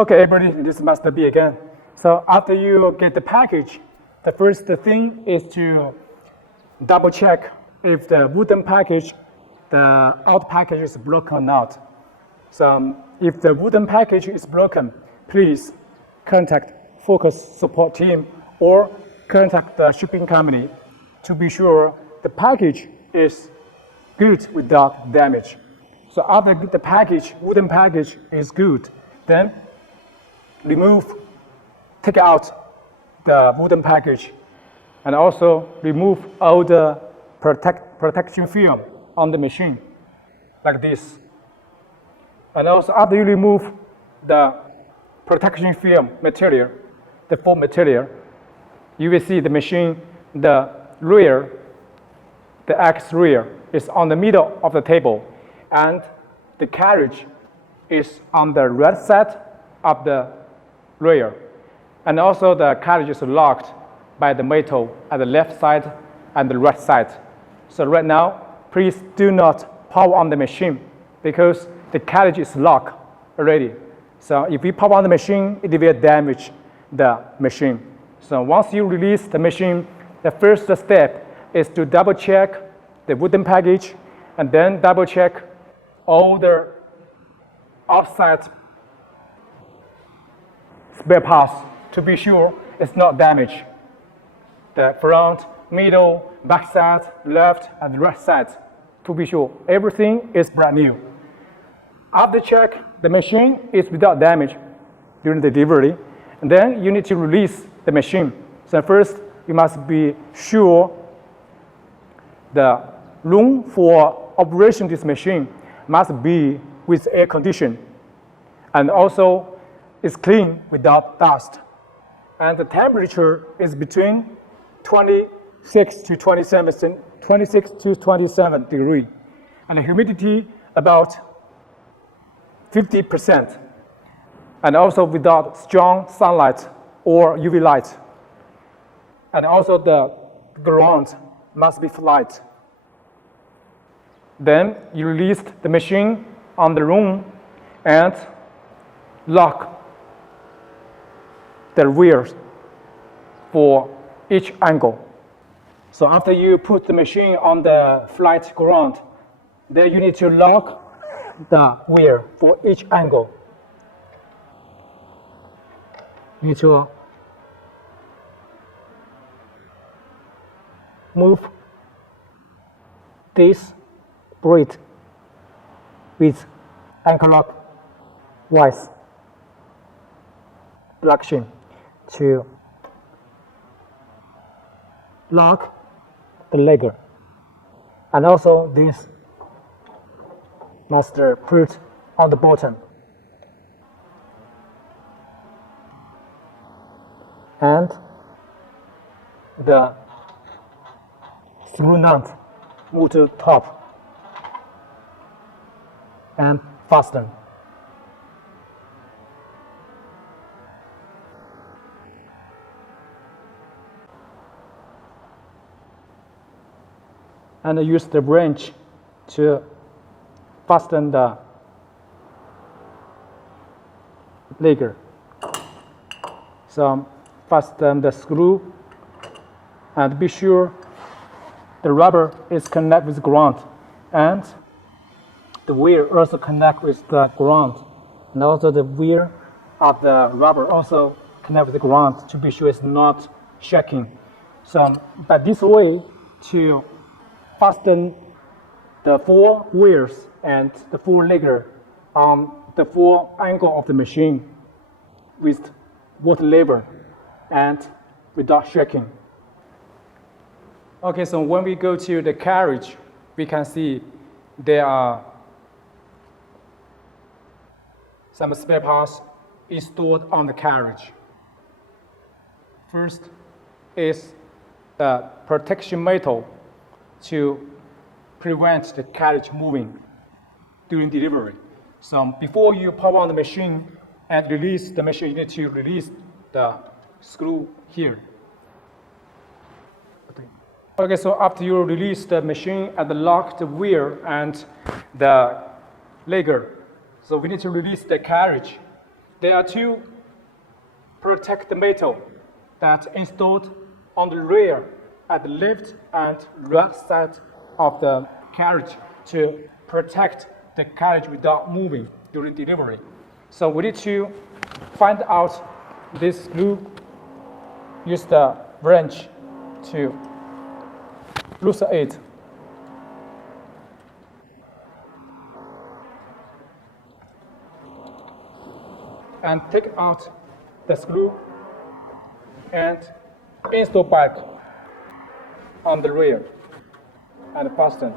Okay, everybody, this is Master B again. So after you get the package, the first thing is to double check if the wooden package, the out package is broken or not. So if the wooden package is broken, please contact Focus support team or contact the shipping company to be sure the package is good without damage. So after the package, wooden package is good, then take out the wooden package and also remove all the protection film on the machine, like this. And also after you remove the protection film material, the foam material, you will see the machine, the rear, the X rear is on the middle of the table, and the carriage is on the right side of the rear. And also the carriage is locked by the metal at the left side and the right side. So right now, please do not power on the machine because the carriage is locked already. So if you power on the machine, it will damage the machine. So once you release the machine, the first step is to double check the wooden package and then double check all the outside spare parts to be sure it's not damaged. The front, middle, back side, left, and right side to be sure everything is brand new. After check, the machine is without damage during the delivery, and then you need to release the machine. So first, you must be sure the room for operation this machine must be with air condition, and also it's clean without dust. And the temperature is between 26 to 27 degrees, and the humidity about 50%, and also without strong sunlight or UV light. And also the ground must be flat. Then you release the machine on the room and lock the wheels for each angle. So after you put the machine on the flat ground, then you need to lock the wheel for each angle. You need to move this braid with anchor lock wise blockchain to lock the leg. And also this must put on the bottom. And the screw nut move to top and fasten. And use the wrench to fasten the leg. So fasten the screw and be sure the rubber is connected with the ground, and the wheel also connect with the ground, and also the wheel of the rubber also connect with the ground to be sure it's not shaking. So by this way to fasten the four wheels and the four legs on the four angle of the machine with water lever and without shaking. Okay, so when we go to the carriage, we can see there are some spare parts installed on the carriage. First is the protection metal to prevent the carriage moving during delivery. So before you power on the machine and release the machine, you need to release the screw here. Okay, so after you release the machine and lock the wheel and the leg, so we need to release the carriage there are two protect metal that installed on the rear at the left and right side of the carriage to protect the carriage without moving during delivery. So we need to find out this screw, use the wrench to loosen it. And take out the screw and install back on the rear and fasten.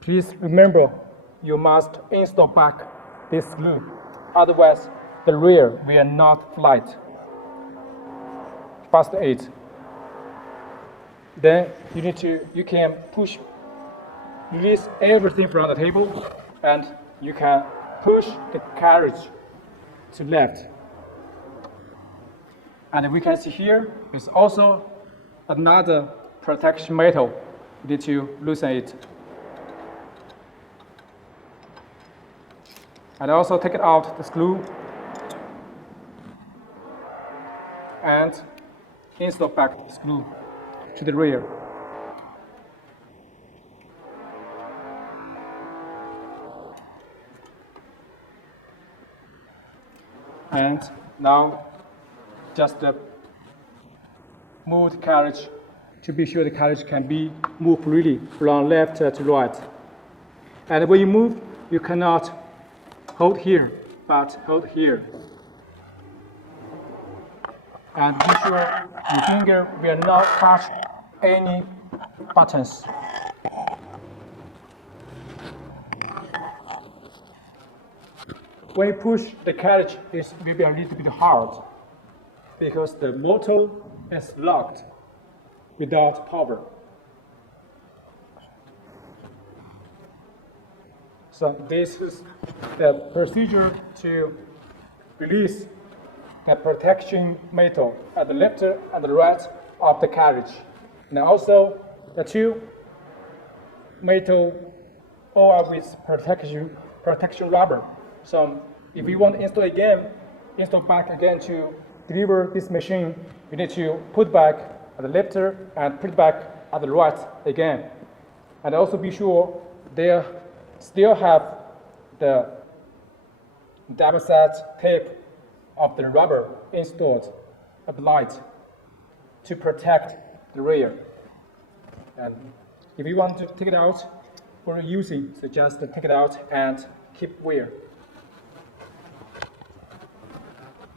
Please remember, you must install back this screw, otherwise the rear will not flight. Fasten it. Then you can release everything from the table, and you can push the carriage to left. And we can see here is also another protection metal. You need to loosen it. And also take it out the screw and install back the screw to the rear. And now just move the carriage to be sure the carriage can be moved freely from left to right. And when you move, you cannot hold here, but hold here. And be sure your finger will not touch any buttons. When you push the carriage, it will be a little bit hard because the motor is locked without power. So this is the procedure to release the protection metal at the left and the right of the carriage. And also the two metal all are with protection rubber. So if you want to install back again to deliver this machine, you need to put back at the left and put back at the right again. And also be sure they still have the double-sided tape of the rubber installed applied to protect the rear. And if you want to take it out for using, so just take it out and keep wear.